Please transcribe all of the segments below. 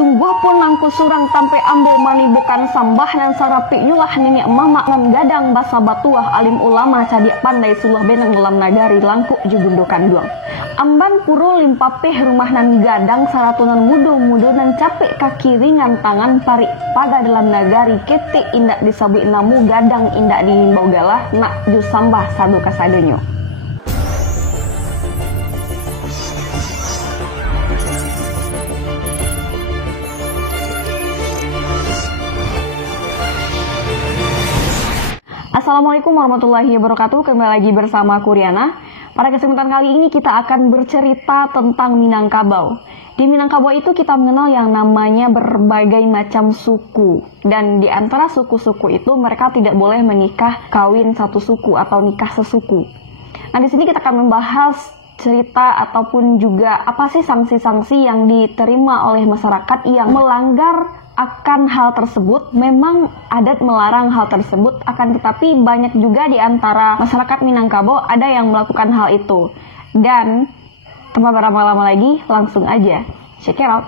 Sungguh pun nangku surang tampe ambo manibukan sambah dan sarapi nyulah nenek mamak nan gadang basa batuah alim ulama cadik pandai suluh benang ngelam nagari langkuk jugundukan duang. Amban puru limpapeh rumah nan gadang saratunan mudu nan capek kaki ringan tangan parik pada dalam nagari ketik indak disabui namu gadang indak dihimbau galah nak ju sambah sadu kasadenyo. Assalamualaikum warahmatullahi wabarakatuh. Kembali lagi bersama Kuriana. Pada kesempatan kali ini kita akan bercerita tentang Minangkabau. Di Minangkabau itu kita mengenal yang namanya berbagai macam suku. Dan di antara suku-suku itu mereka tidak boleh menikah kawin satu suku atau nikah sesuku. Nah, di sini kita akan membahas cerita ataupun juga apa sih sanksi-sanksi yang diterima oleh masyarakat yang melanggar akan hal tersebut. Memang adat melarang hal tersebut, akan tetapi banyak juga di antara masyarakat Minangkabau ada yang melakukan hal itu. Dan tanpa berlama-lama lagi, langsung aja check it out.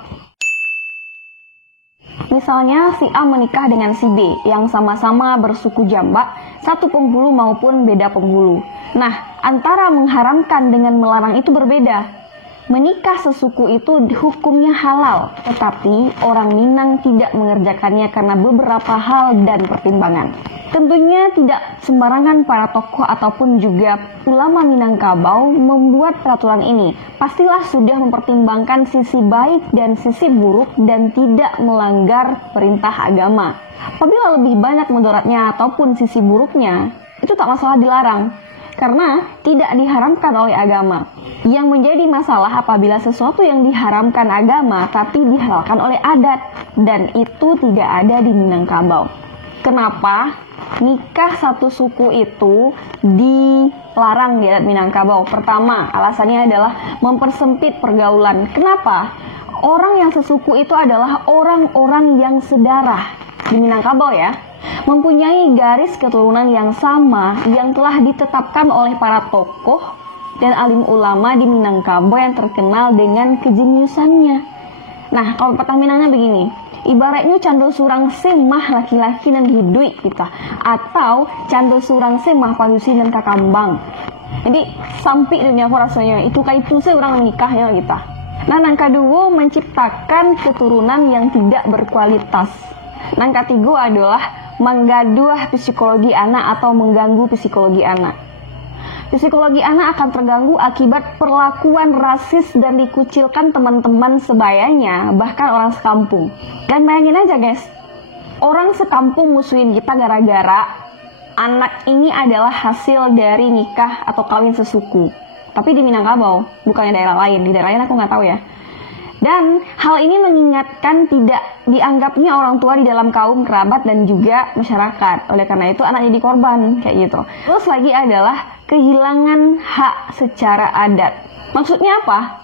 Misalnya si A menikah dengan si B yang sama-sama bersuku jambak, satu penghulu maupun beda penghulu. Nah, antara mengharamkan dengan melarang itu berbeda. Menikah sesuku itu hukumnya halal, tetapi orang Minang tidak mengerjakannya karena beberapa hal dan pertimbangan. Tentunya tidak sembarangan para tokoh ataupun juga ulama Minangkabau membuat peraturan ini. Pastilah sudah mempertimbangkan sisi baik dan sisi buruk dan tidak melanggar perintah agama. Apabila lebih banyak mudaratnya ataupun sisi buruknya, itu tak masalah dilarang. Karena tidak diharamkan oleh agama. Yang menjadi masalah apabila sesuatu yang diharamkan agama tapi dihalalkan oleh adat, dan itu tidak ada di Minangkabau. Kenapa nikah satu suku itu dilarang di adat Minangkabau? Pertama, alasannya adalah mempersempit pergaulan. Kenapa? Orang yang sesuku itu adalah orang-orang yang sedarah di Minangkabau ya, mempunyai garis keturunan yang sama yang telah ditetapkan oleh para tokoh dan alim ulama di Minangkabau yang terkenal dengan kejeniusannya. Nah, kalau patah Minangnya begini, ibaratnya cando surang semah laki-laki dan hidui kita, atau cando surang semah padusi dan kakambang. Jadi sampai dunia aku rasanya itu kayak itu seorang nikahnya kita. Nah, yang kedua menciptakan keturunan yang tidak berkualitas. Yang ketiga adalah menggaduh psikologi anak atau mengganggu psikologi anak. Psikologi anak akan terganggu akibat perlakuan rasis dan dikucilkan teman-teman sebayanya, bahkan orang sekampung. Dan bayangin aja guys, orang sekampung musuhin kita gara-gara anak ini adalah hasil dari nikah atau kawin sesuku. Tapi di Minangkabau, bukannya daerah lain. Di daerah lain aku nggak tahu ya. Dan hal ini mengingatkan tidak dianggapnya orang tua di dalam kaum kerabat dan juga masyarakat. Oleh karena itu anak jadi korban kayak gitu. Terus lagi adalah kehilangan hak secara adat. Maksudnya apa?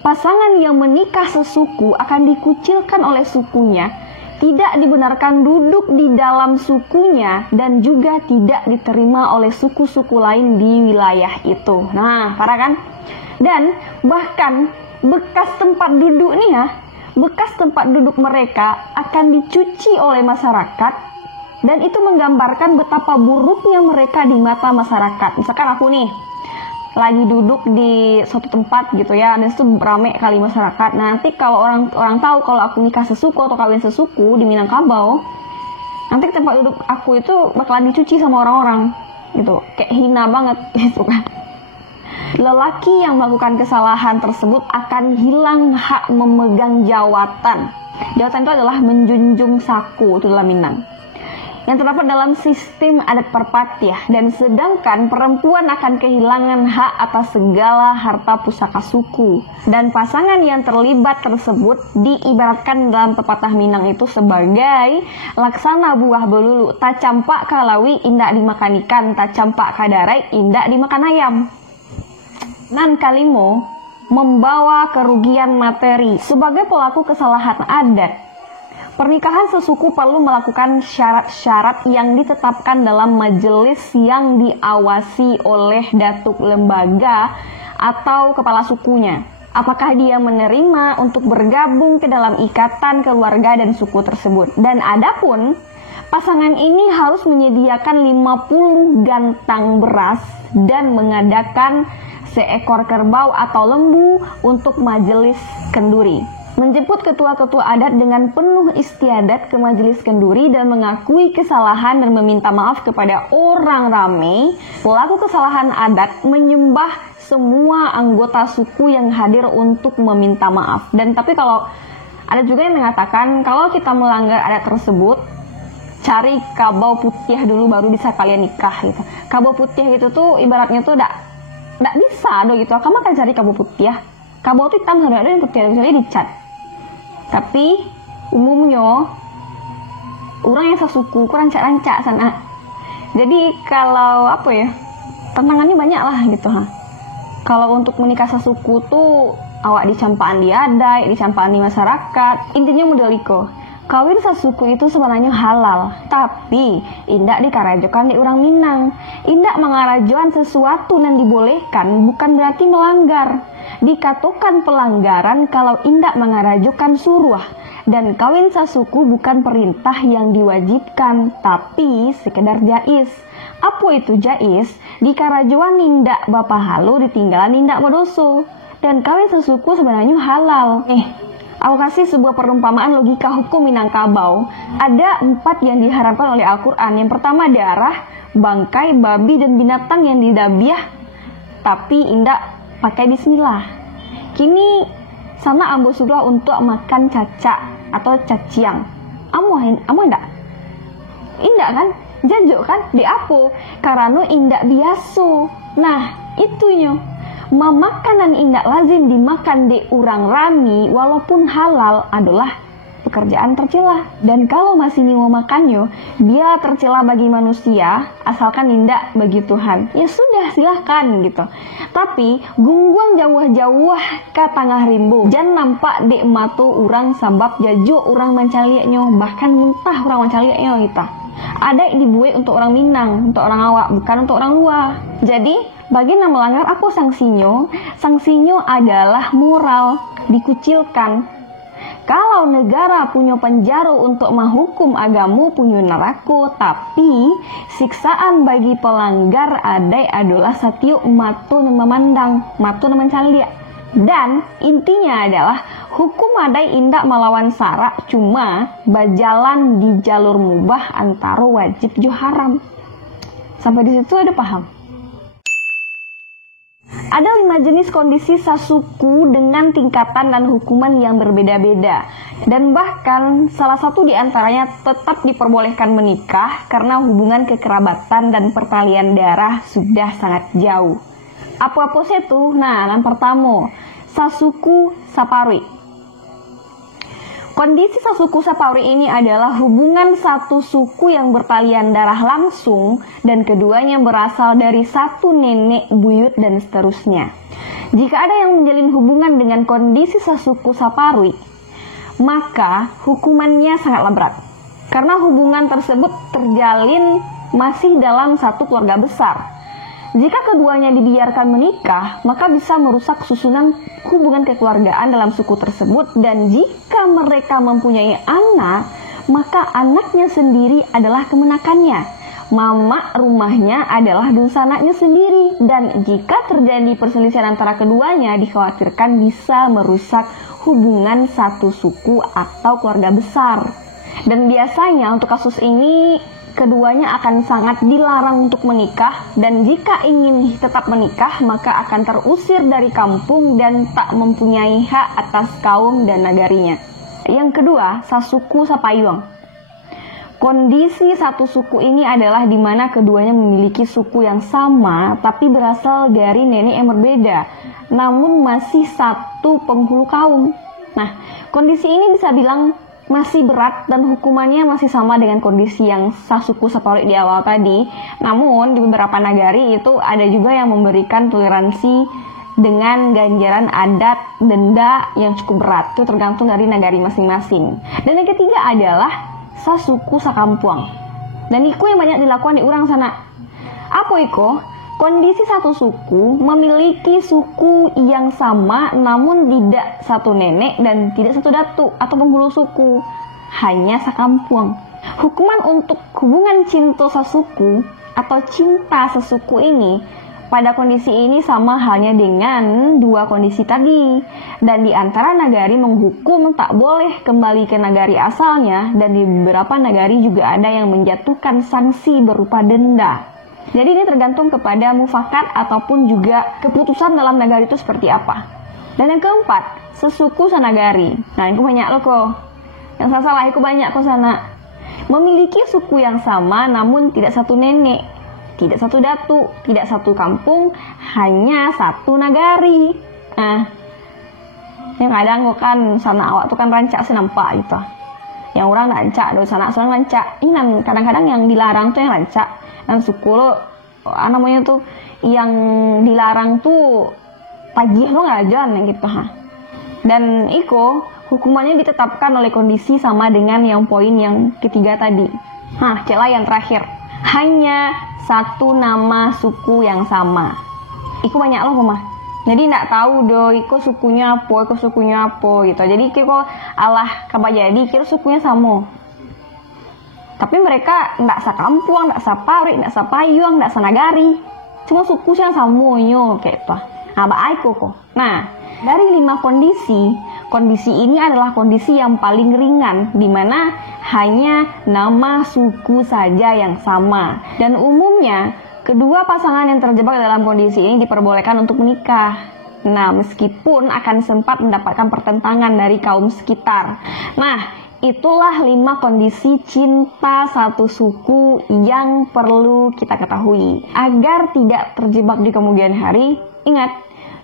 Pasangan yang menikah sesuku akan dikucilkan oleh sukunya, tidak dibenarkan duduk di dalam sukunya, dan juga tidak diterima oleh suku-suku lain di wilayah itu. Nah, parah kan? Dan bahkan bekas tempat duduk nih ya, bekas tempat duduk mereka akan dicuci oleh masyarakat. Dan itu menggambarkan betapa buruknya mereka di mata masyarakat. Misalkan aku nih lagi duduk di suatu tempat gitu ya, dan itu rame kali masyarakat. Nanti kalau orang tahu kalau aku nikah sesuku atau kawin sesuku di Minangkabau, nanti tempat duduk aku itu bakalan dicuci sama orang-orang gitu, kayak hina banget gitu kan. Lelaki yang melakukan kesalahan tersebut akan hilang hak memegang jawatan. Jawatan itu adalah menjunjung saku, itu dalam Minang, yang terdapat dalam sistem adat Perpatiah. Dan sedangkan perempuan akan kehilangan hak atas segala harta pusaka suku. Dan pasangan yang terlibat tersebut diibaratkan dalam pepatah Minang itu sebagai laksana buah belulu, tak campak kalawi indak dimakan ikan, tak campak kadarai indak dimakan ayam. Nan kalimo membawa kerugian materi. Sebagai pelaku kesalahan adat, pernikahan sesuku perlu melakukan syarat-syarat yang ditetapkan dalam majelis yang diawasi oleh datuk lembaga atau kepala sukunya. apakah dia menerima untuk bergabung ke dalam ikatan keluarga dan suku tersebut. Dan adapun pasangan ini harus menyediakan 50 gantang beras dan mengadakan seekor kerbau atau lembu untuk majelis kenduri. Menjemput ketua-ketua adat dengan penuh istiadat ke majelis kenduri dan mengakui kesalahan dan meminta maaf kepada orang ramai. Pelaku kesalahan adat menyembah semua anggota suku yang hadir untuk meminta maaf. Dan tapi kalau ada juga yang mengatakan kalau kita melanggar adat tersebut, cari kabau putih dulu baru bisa kalian nikah gitu. Kabau putih itu tuh ibaratnya tuh nggak bisa do gitu. Kamu akan cari kabau putih. Kabau itu hitam ada yang putih bisa dicat. Tapi umumnya orang yang sasuku rancak-rancak sana. Jadi kalau apa ya, tantangannya banyak lah gitu ha. Kalau untuk menikah sasuku tuh awak dicampaan di adat, dicampaan di masyarakat. Intinya model iko. Kawin sasuku itu sebenarnya halal, tapi indak dikarajokan di orang Minang. Indak mengarajoan sesuatu yang dibolehkan bukan berarti melanggar. Dikatakan pelanggaran kalau indak mengarajokan suruh. Dan kawin sasuku bukan perintah yang diwajibkan, tapi sekedar jais. Apa itu jais? Dikarajoan indak bapa halu ditinggalan indak berdoso. Dan kawin sasuku sebenarnya halal. Aku kasih sebuah perumpamaan logika hukum Minangkabau. Ada 4 yang diharamkan oleh Al-Quran. Yang pertama darah, bangkai, babi, dan binatang yang didabiah tapi indak pakai bismillah. Kini sana ambo sudah untuk makan cacak atau caciang. Amo indak? Indak kan? Jajuk kan? Di apo? Karena indak biasa. Nah, itunya. Makanan indak lazim dimakan di urang rami walaupun halal adalah pekerjaan tercela. Dan kalau masih nyawa makannya, dia tercela bagi manusia asalkan indak bagi Tuhan. Ya sudah, silahkan gitu. Tapi gungguang jauh-jauh ke tengah rimbo. Jangan nampak dek matu orang sabab jajuk orang mencaliaknya, bahkan muntah orang mencaliaknya gitu. Ada dibuat untuk orang Minang, untuk orang awak, bukan untuk orang luar. Jadi bagi yang melanggar apa sanksinya? Sanksinya adalah moral, dikucilkan. Kalau negara punya penjara untuk menghukum agamu punya neraka, tapi siksaan bagi pelanggar adalah satiuk matu memandang, matu mencaliak. Dan intinya adalah hukum adai indak melawan syarak, cuma berjalan di jalur mubah antara wajib jo haram. Sampai di situ ada paham? Ada 5 jenis kondisi sasuku dengan tingkatan dan hukuman yang berbeda-beda. Dan bahkan salah satu di antaranya tetap diperbolehkan menikah karena hubungan kekerabatan dan pertalian darah sudah sangat jauh. Apa-apa itu? Nah, yang pertama, sasuku saparwi. Kondisi sasuku saparwi ini adalah hubungan satu suku yang bertalian darah langsung dan keduanya berasal dari satu nenek, buyut, dan seterusnya. Jika ada yang menjalin hubungan dengan kondisi sasuku saparwi, maka hukumannya sangatlah berat. Karena hubungan tersebut terjalin masih dalam satu keluarga besar. Jika keduanya dibiarkan menikah, maka bisa merusak susunan hubungan kekeluargaan dalam suku tersebut. Dan jika mereka mempunyai anak, maka anaknya sendiri adalah kemenakannya. Mama rumahnya adalah dosa anaknya sendiri. Dan jika terjadi perselisihan antara keduanya, dikhawatirkan bisa merusak hubungan satu suku atau keluarga besar. Dan biasanya untuk kasus ini, keduanya akan sangat dilarang untuk menikah, dan jika ingin tetap menikah maka akan terusir dari kampung dan tak mempunyai hak atas kaum dan nagarinya. Yang kedua, sasuku sapayuang. Kondisi satu suku ini adalah di mana keduanya memiliki suku yang sama tapi berasal dari nenek yang berbeda, namun masih satu penghulu kaum. Nah, kondisi ini bisa bilang masih berat dan hukumannya masih sama dengan kondisi yang sasuku saparwi di awal tadi. Namun di beberapa nagari itu ada juga yang memberikan toleransi dengan ganjaran adat denda yang cukup berat. Itu tergantung dari nagari masing-masing. Dan yang ketiga adalah sasuku sakampuang. Dan itu yang banyak dilakukan di orang sana. Apa itu? Kondisi satu suku memiliki suku yang sama namun tidak satu nenek dan tidak satu datu atau penghulu suku, hanya sekampung. Hukuman untuk hubungan cinta sesuku atau cinta sesuku ini pada kondisi ini sama halnya dengan dua kondisi tadi. Dan di antara nagari menghukum tak boleh kembali ke nagari asalnya, dan di beberapa nagari juga ada yang menjatuhkan sanksi berupa denda. Jadi ini tergantung kepada mufakat ataupun juga keputusan dalam nagari itu seperti apa. Dan yang keempat, sesuku sanagari. Nah, itu banyak loh kok. Yang salah itu banyak kok sana. Memiliki suku yang sama namun tidak satu nenek, tidak satu datu, tidak satu kampung, hanya satu nagari. Nah, yang kadang kok kan sana awak tuh kan rancak sih nampak gitu. Yang orang rancak, dari sana orang rancak. Ini kadang-kadang yang dilarang tuh yang rancak. Dan suku lo, namanya tuh yang dilarang tuh pagi lo nggak jalan gitu ha. Dan iko hukumannya ditetapkan oleh kondisi sama dengan yang poin yang ketiga tadi. Nah, celah yang terakhir, hanya satu nama suku yang sama. Iko banyak loh mah. Jadi nggak tahu do iko sukunya apa gitu. Jadi kiko alah kabajadi kira sukunya sama. Tapi mereka nggak sakampung, nggak sapari, nggak sapayuang, nggak sanagari. Cuma suku yang samonyo kayak itu. Nah, baik kok. Nah, dari 5 kondisi ini adalah kondisi yang paling ringan, di mana hanya nama suku saja yang sama. Dan umumnya, kedua pasangan yang terjebak dalam kondisi ini diperbolehkan untuk menikah. Nah, meskipun akan sempat mendapatkan pertentangan dari kaum sekitar. Nah, itulah 5 kondisi cinta satu suku yang perlu kita ketahui. Agar tidak terjebak di kemudian hari, ingat,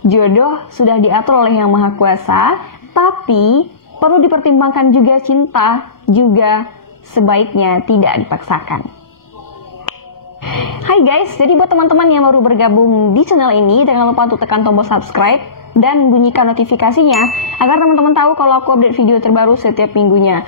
jodoh sudah diatur oleh Yang Maha Kuasa, tapi perlu dipertimbangkan juga cinta, juga sebaiknya tidak dipaksakan. Hai guys, jadi buat teman-teman yang baru bergabung di channel ini, jangan lupa untuk tekan tombol subscribe dan bunyikan notifikasinya agar teman-teman tahu kalau aku update video terbaru setiap minggunya.